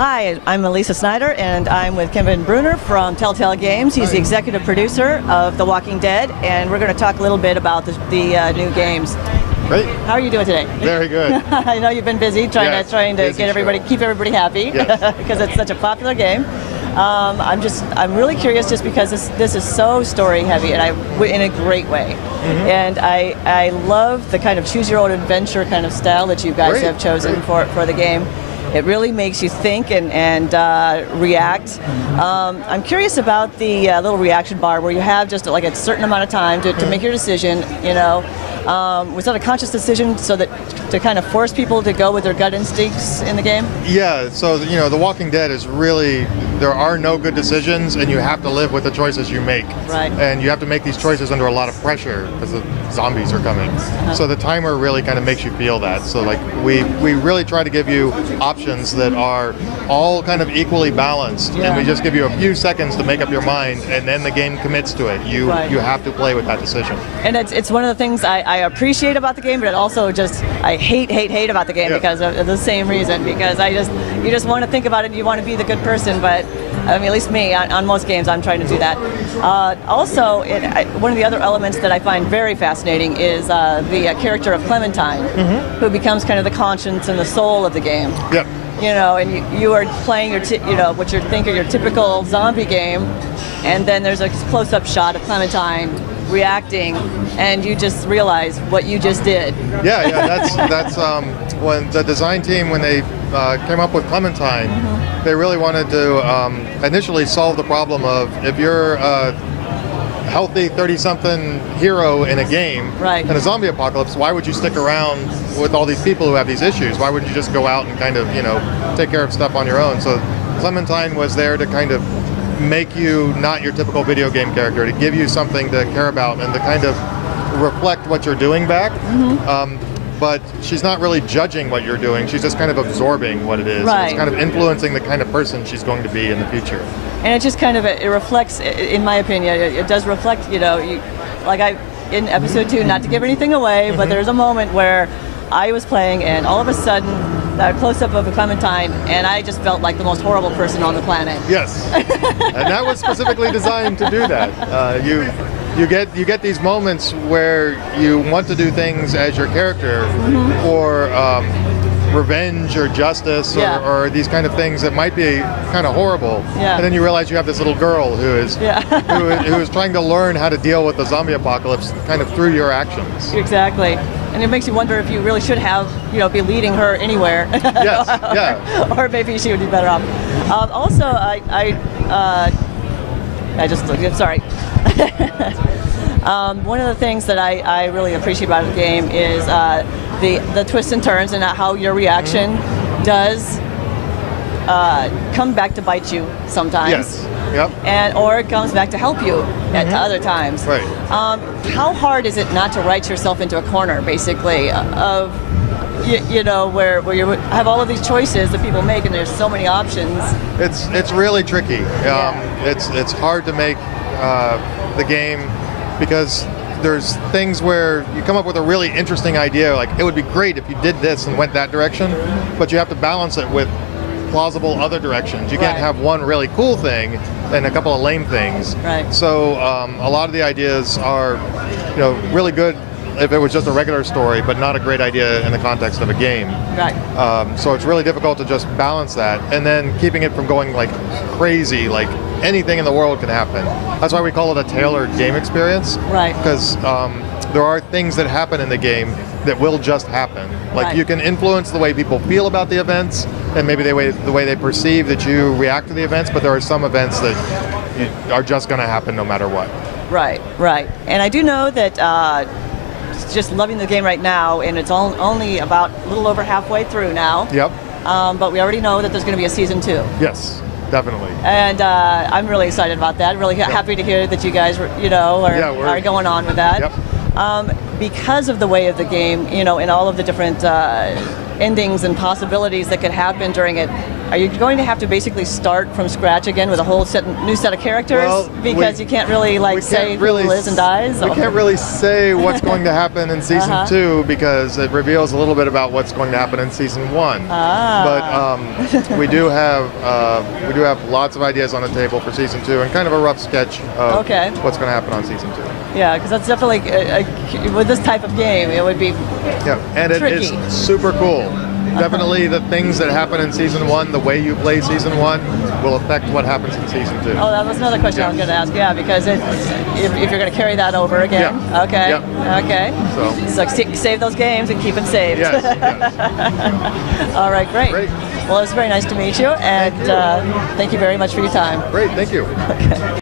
Hi, I'm Elisa Snyder, and I'm with Kevin Bruner from Telltale Games. He's the executive producer of The Walking Dead, and we're going to talk a little bit about the new games. Great. How are you doing today? Very good. I know you've been busy trying to get everybody, keep everybody happy, yes. because it's such a popular game. I'm really curious just because this is so story heavy, and in a great way. Mm-hmm. And I love the kind of choose your own adventure kind of style that you guys have chosen for the game. It really makes you think and react. I'm curious about the little reaction bar where you have just like a certain amount of time to make your decision. You know, was that a conscious decision to kind of force people to go with their gut instincts in the game? Yeah. So The Walking Dead is really, there are no good decisions, and you have to live with the choices you make. Right. And you have to make these choices under a lot of pressure because the zombies are coming. Uh-huh. So the timer really kind of makes you feel that. So like we really try to give you options that are all kind of equally balanced, and we just give you a few seconds to make up your mind, and then the game commits to it. You have to play with that decision. And it's one of the things I appreciate about the game, but it also just I hate about the game because of the same reason. Because you just want to think about it, and you want to be the good person, but I mean, at least me, on most games, I'm trying to do that. Also, one of the other elements that I find very fascinating is the character of Clementine, who becomes kind of the conscience and the soul of the game. Yep. You know, and you are playing what you think are your typical zombie game, and then there's a close-up shot of Clementine reacting, and you just realize what you just did. Yeah, that's when the design team, when they came up with Clementine, they really wanted to initially solve the problem of if you're a healthy 30-something hero in a game, in a zombie apocalypse, why would you stick around with all these people who have these issues? Why wouldn't you just go out and kind of, take care of stuff on your own? So Clementine was there to kind of make you not your typical video game character, to give you something to care about and to kind of reflect what you're doing back. But she's not really judging what you're doing. She's just kind of absorbing what it is. It's kind of influencing the kind of person she's going to be in the future. And it just kind of, it reflects, in my opinion, it does reflect, in episode 2, not to give anything away, but there's a moment where I was playing and all of a sudden, a close-up of a Clementine, and I just felt like the most horrible person on the planet. Yes, and that was specifically designed to do that. You get these moments where you want to do things as your character for revenge or justice or these kind of things that might be kind of horrible. And then you realize you have this little girl who is who is trying to learn how to deal with the zombie apocalypse kind of through your actions. Exactly. And it makes you wonder if you really should have, be leading her anywhere. Yes, yeah. Or maybe she would be better off. Also, sorry. One of the things that I really appreciate about the game is the twists and turns and how your reaction does come back to bite you sometimes. Yes. Yep. Or it comes back to help you at other times. Right. How hard is it not to write yourself into a corner, basically, of where you have all of these choices that people make, and there's so many options? It's really tricky. It's hard to make the game because there's things where you come up with a really interesting idea, like it would be great if you did this and went that direction, but you have to balance it with plausible other directions. You can't have one really cool thing and a couple of lame things. Right. So a lot of the ideas are, really good if it was just a regular story, but not a great idea in the context of a game. Right. So it's really difficult to just balance that, and then keeping it from going like crazy, like anything in the world can happen. That's why we call it a tailored game experience. Right. Because there are things that happen in the game that will just happen. Like you can influence the way people feel about the events, and maybe the way they perceive that you react to the events, but there are some events that are just going to happen no matter what. Right. And I do know that just loving the game right now, and it's only about a little over halfway through now. Yep. But we already know that there's going to be a season 2. Yes, definitely. And I'm really excited about that. Really happy to hear that you guys, are going on with that. Yep. Because of the way of the game, and all of the different endings and possibilities that could happen during it. are you going to have to basically start from scratch again with a whole new set of characters? Well, because you can't really say who lives and dies? We can't really say what's going to happen in season 2 because it reveals a little bit about what's going to happen in season 1. But we do have lots of ideas on the table for season 2 and kind of a rough sketch of what's going to happen on season 2. Yeah, because that's definitely with this type of game, it would be and tricky. It is super cool. Definitely the things that happen in season 1, the way you play season 1, will affect what happens in season 2. Oh, that was another question I was going to ask. Yeah, because if you're going to carry that over again. Yeah. Okay. Yep. Okay. So save those games and keep them saved. Yes. All right, great. Well, it was very nice to meet you, and Thank you. thank you very much for your time. Great, thank you. Okay.